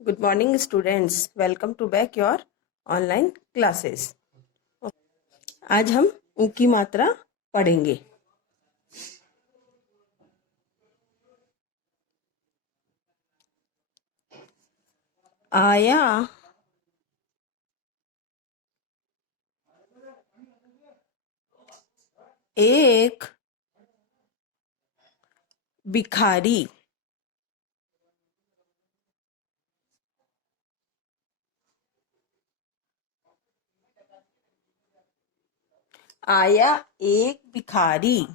Good morning, students. Welcome to back your online classes. आज हम ऊ की मात्रा पढ़ेंगे। आया, एक भिखारी। आया एक भिखारी।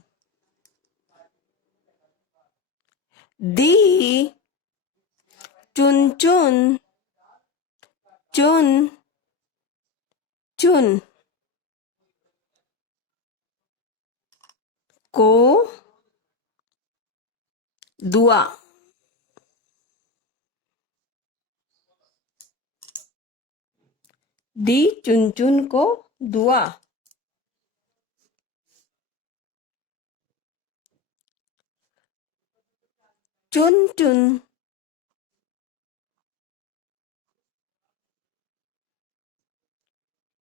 दी, चुन चुन चुन चुन को दुआ। दी चुन चुन को दुआ। चुन चुन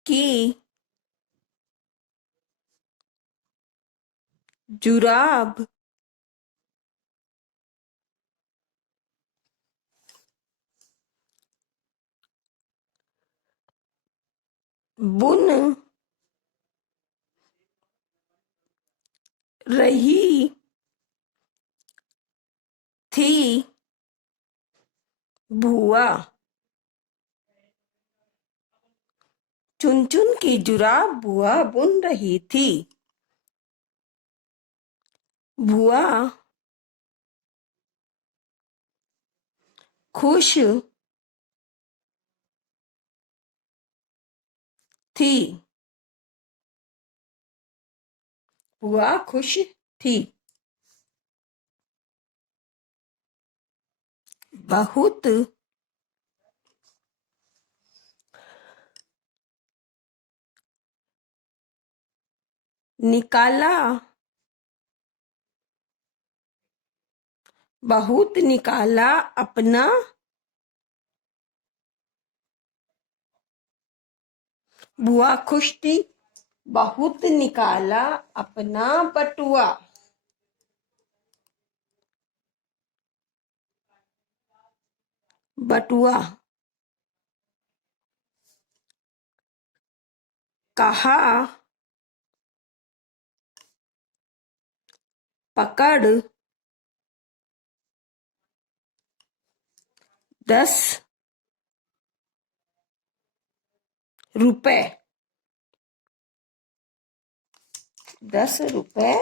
की जुराब। बुन रही थी बुआ। चुन चुन की जुराब बुआ बुन रही थी। बुआ खुश थी। बुआ खुश थी। बहुत निकाला। बहुत निकाला अपना बुआ खुश थी। बहुत निकाला अपना बटुआ। बटुआ कहा पकड़ 10 रुपए। 10 रुपए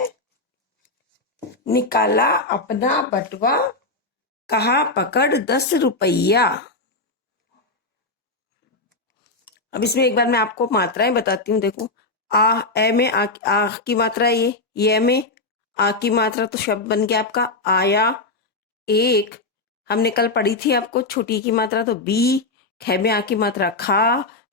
निकाला अपना बटुआ। कहा पकड़ 10 रुपया। अब इसमें एक बार मैं आपको मात्राएं बताती हूँ। देखो, ए में आ की मात्रा ये में आ की मात्रा, तो शब्द बन गया आपका आया। एक हमने कल पढ़ी थी आपको छोटी की मात्रा, तो बी। ख में आ की मात्रा खा।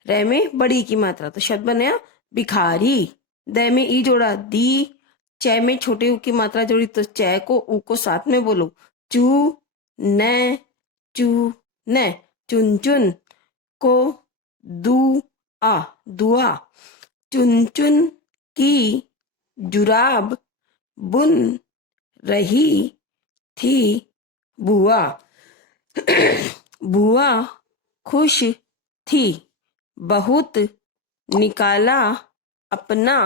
रे में बड़ी की मात्रा, तो शब्द बने भिखारी। द में ई जोड़ा दी। च में छोटे ऊ की मात्रा जोड़ी, तो च को ऊ को साथ में बोलो चू न। चू न। चुन चुन को दुआ। चुन चुन की जुराब बुन रही थी बुआ। बुआ खुश थी। बहुत निकाला अपना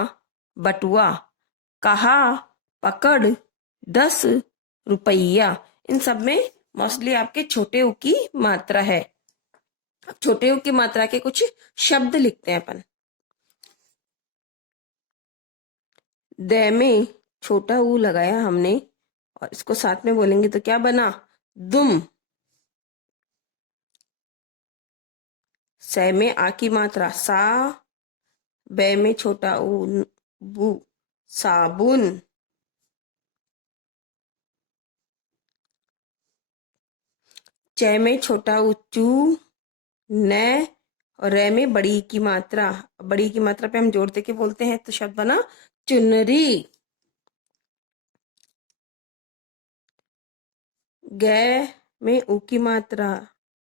बटुआ। कहा पकड़ 10 रुपया। इन सब में मोस्टली आपके छोटे ऊ की मात्रा है। अब छोटे ऊ की मात्रा के कुछ शब्द लिखते हैं अपन। द में छोटा ऊ लगाया हमने और इसको साथ में बोलेंगे तो क्या बना दुम। स में आ की मात्रा सा। बे में छोटा ऊ बू साबुन। च में छोटा ऊ चू न। और रे में बड़ी की मात्रा। बड़ी की मात्रा पे हम जोड़ दे के बोलते हैं, तो शब्द बना चुनरी। ग में ऊ की मात्रा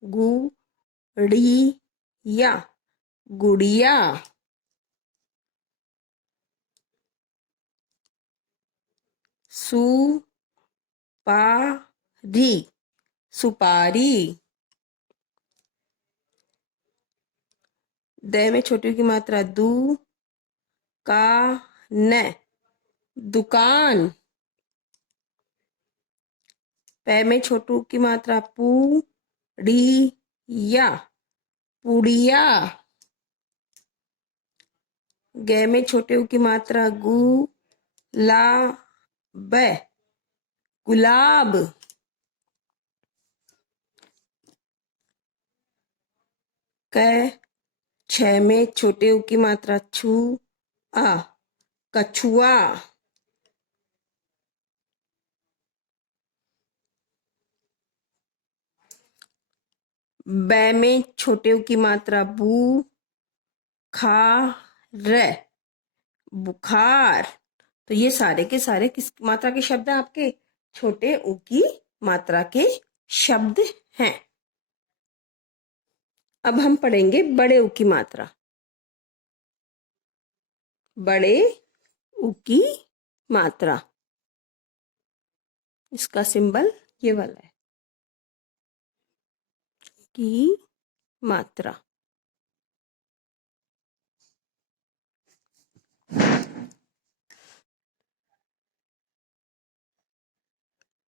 गुड़िया, गुड़िया। सुपारी, सुपारी। द में छोटी की मात्रा दू, का न, दुकान। पै में छोटू की मात्रा पू, डी, या, पुड़िया। ग में छोटे ऊ की मात्रा गु, ला, ब, गुलाब। क, छ में छोटे ऊ की मात्रा छू, आ, कछुआ। ब में छोटे ऊ की मात्रा बू, खा, र, बुखार। तो ये सारे के सारे किस मात्रा के शब्द हैं? आपके छोटे ऊ की मात्रा के शब्द हैं। अब हम पढ़ेंगे बड़े ऊ की मात्रा। बड़े ऊ की मात्रा, इसका सिंबल ये वाला है, की मात्रा।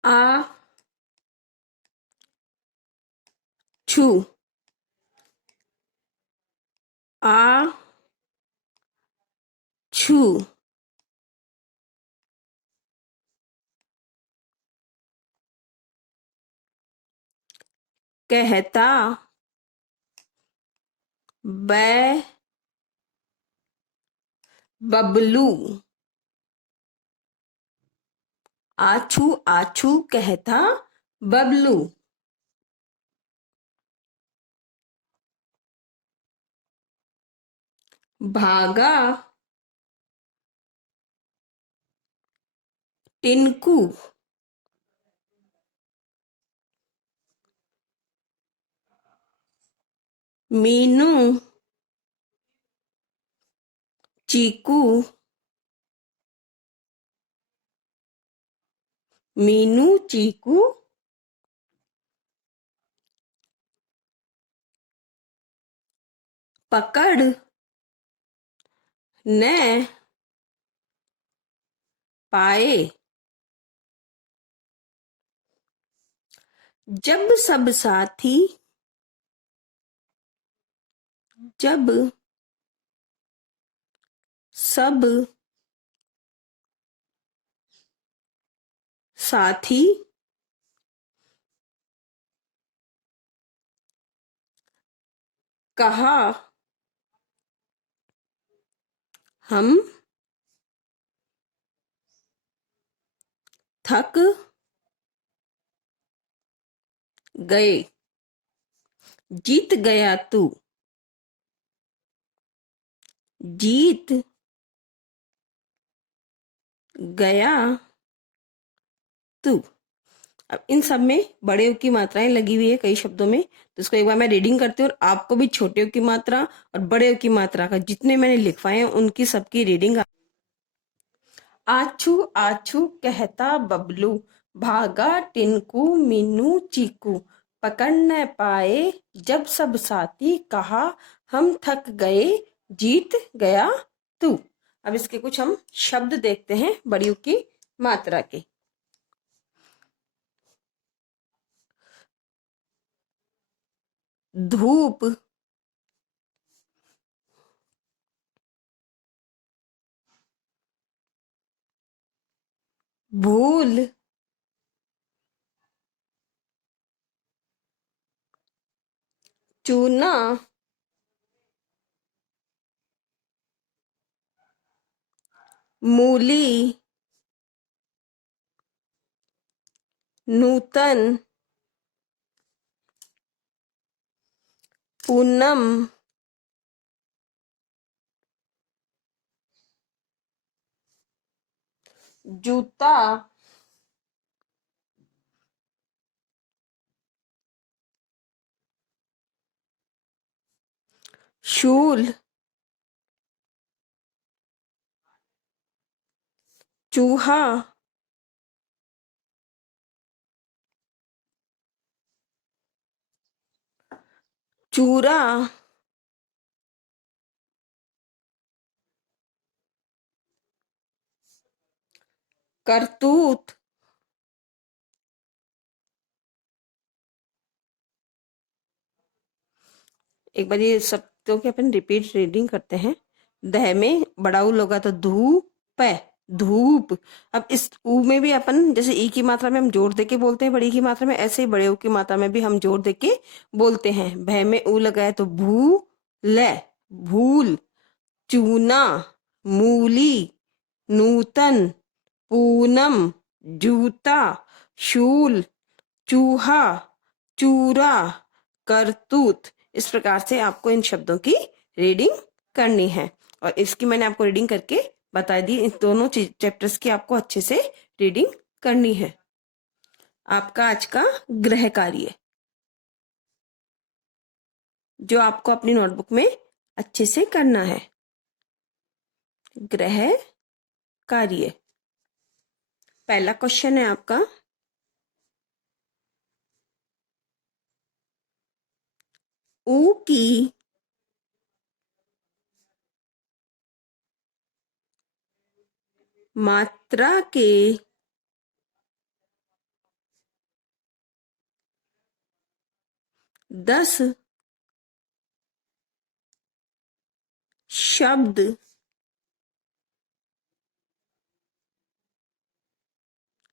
आ, छू, आ, छू। कहता, ब, बबलू। आछू, आछू कहता बबलू। भागा, टिनकू। मीनू, चीकू। मीनू, चीकू। पकड़, न, पाए। जब सब साथी, जब सब साथी कहा, हम थक गए। जीत गया तू, जीत गया तू। अब इन सब में बड़े की मात्राएं लगी हुई है कई शब्दों में, तो इसको एक बार मैं रीडिंग करती हूँ और आपको भी छोटे की मात्रा और बड़े की मात्रा का जितने मैंने लिखवाए हैं उनकी सबकी रीडिंग। आछू, आछू कहता बबलू, भागा टिनकू, मीनू, चीकू। पकड़ न पाए जब सब साथी, कहा हम थक गए, जीत गया तू। अब इसके कुछ हम शब्द देखते हैं बड़ी की मात्रा के। धूप, भूल, चूना, मूली, नूतन, पूनम, जूता, शूल, चूहा, चूरा, करतूत, एक बार ये सब तो कि अपन रिपीट रीडिंग करते हैं। दह में बड़ा ऊ लगा तो धूप है, धूप। अब इस ऊ में भी अपन जैसे ई की मात्रा में हम जोर दे के बोलते हैं बड़ी की मात्रा में, ऐसे ही बड़े ऊ की मात्रा में भी हम जोर दे के बोलते हैं। भय में ऊ लगाए तो भू ल, भूल। चूना, मूली, नूतन, पूनम, जूता, शूल, चूहा, चूरा, करतूत। इस प्रकार से आपको इन शब्दों की रीडिंग करनी है और इसकी मैंने आपको रीडिंग करके बता दी। इन दोनों चैप्टर्स की आपको अच्छे से रीडिंग करनी है। आपका आज का गृह कार्य जो आपको अपनी नोटबुक में अच्छे से करना है, गृह कार्य। पहला क्वेश्चन है आपका, ऊ की मात्रा के 10 शब्द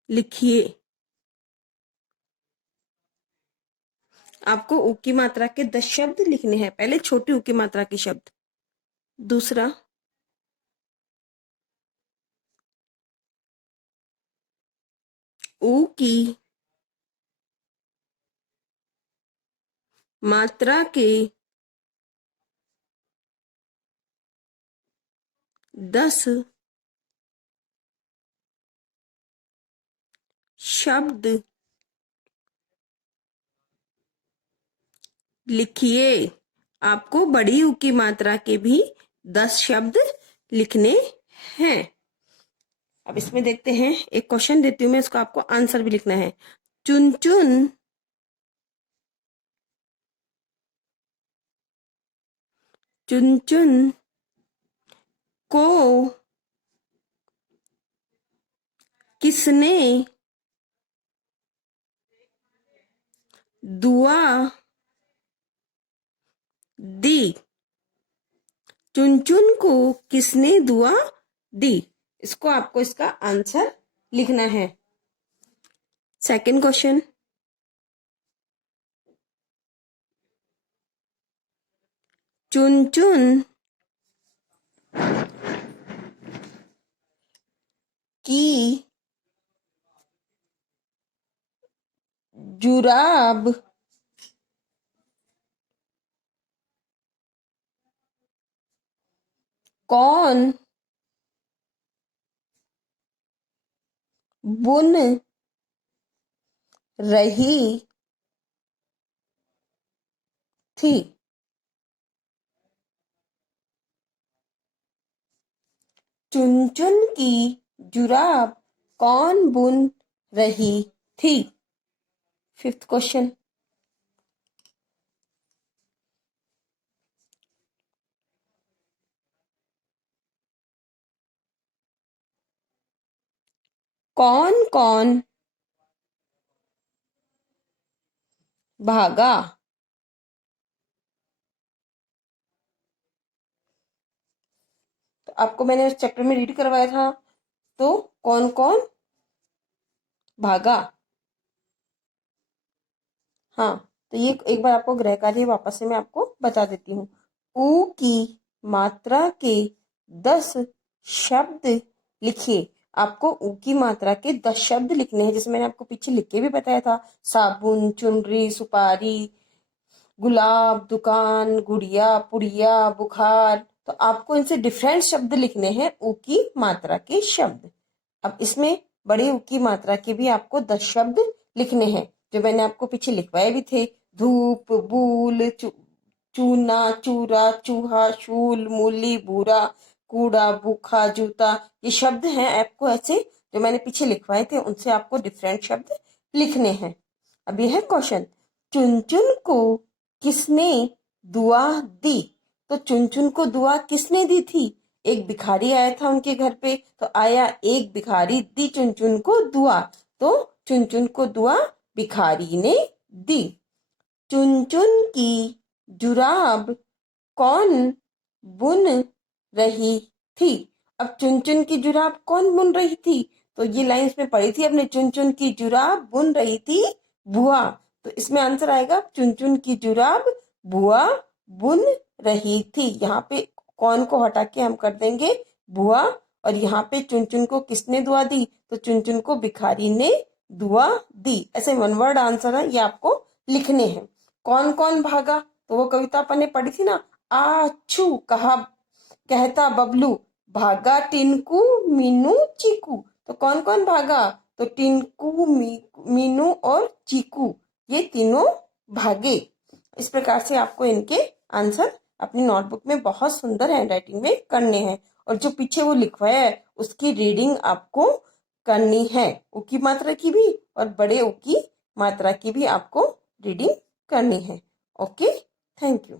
लिखिए। आपको ऊ की मात्रा के 10 शब्द लिखने हैं। पहले छोटी ऊ की मात्रा के शब्द। दूसरा, ऊ की मात्रा के 10 शब्द लिखिए। आपको बड़ी ऊ की मात्रा के भी 10 शब्द लिखने हैं। अब इसमें देखते हैं, एक क्वेश्चन देती हूं मैं, इसको आपको आंसर भी लिखना है। चुन चुन चुन चुन को किसने दुआ दी? चुन चुन को किसने दुआ दी? इसको आपको इसका आंसर लिखना है। सेकंड क्वेश्चन, चुन चुन की जुराब कौन बुन रही थी? चुन चुन की जुराब कौन बुन रही थी? फिफ्थ क्वेश्चन, कौन कौन भागा? तो आपको मैंने उस चैप्टर में रीड करवाया था, तो कौन कौन भागा। हाँ, तो ये एक बार आपको गृह कार्य वापस से मैं आपको बता देती हूँ। ऊ की मात्रा के 10 शब्द लिखिए। आपको ऊ की मात्रा के 10 शब्द लिखने हैं, जैसे मैंने आपको पीछे लिख के भी बताया था। साबुन, चुनरी, सुपारी, गुलाब, दुकान, गुड़िया, पुड़िया, बुखार। तो आपको इनसे डिफरेंट शब्द लिखने हैं, ऊ की मात्रा के शब्द। अब इसमें बड़ी ऊ की मात्रा के भी आपको 10 शब्द लिखने हैं, जो मैंने आपको पीछे लिखवाए भी थे। धूप, बूल, चूना, चूरा, चूहा, शूल, मूली, भूरा, कूड़ा, भूखा, जूता। ये शब्द हैं आपको ऐसे जो मैंने पीछे लिखवाए थे, उनसे आपको डिफरेंट शब्द लिखने हैं। अब ये है क्वेश्चन, चुनचुन को किसने दुआ दी? तो चुनचुन को दुआ किसने दी थी? एक भिखारी आया था उनके घर पे, तो आया एक भिखारी, दी चुनचुन को दुआ, तो चुनचुन को दुआ भिखारी ने दी। चुनचुन की जुराब कौन बुन रही थी? अब चुनचुन की जुराब कौन बुन रही थी? तो ये लाइंस में पढ़ी थी अपने, चुनचुन की जुराब बुन रही थी बुआ। तो इसमें आंसर आएगा चुनचुन की जुराब बुआ बुन रही थी। यहाँ पे कौन को हटा के हम कर देंगे बुआ, और यहाँ पे चुनचुन को किसने दुआ दी? तो चुनचुन को भिखारी ने दुआ दी। ऐसे वन वर्ड आंसर है, ये आपको लिखने हैं। कौन कौन भागा? तो वो कविता अपन ने पढ़ी थी ना, आछू कहा कहता बबलू, भागा टिनकू मीनू चीकू। तो कौन कौन भागा? तो टिनकू, मीनू और चीकू, ये तीनों भागे। इस प्रकार से आपको इनके आंसर अपनी नोटबुक में बहुत सुंदर हैंडराइटिंग में करने हैं, और जो पीछे वो लिखवाया है उसकी रीडिंग आपको करनी है, उ की मात्रा की भी और बड़े उ की मात्रा की भी आपको रीडिंग करनी है। Okay, thank you.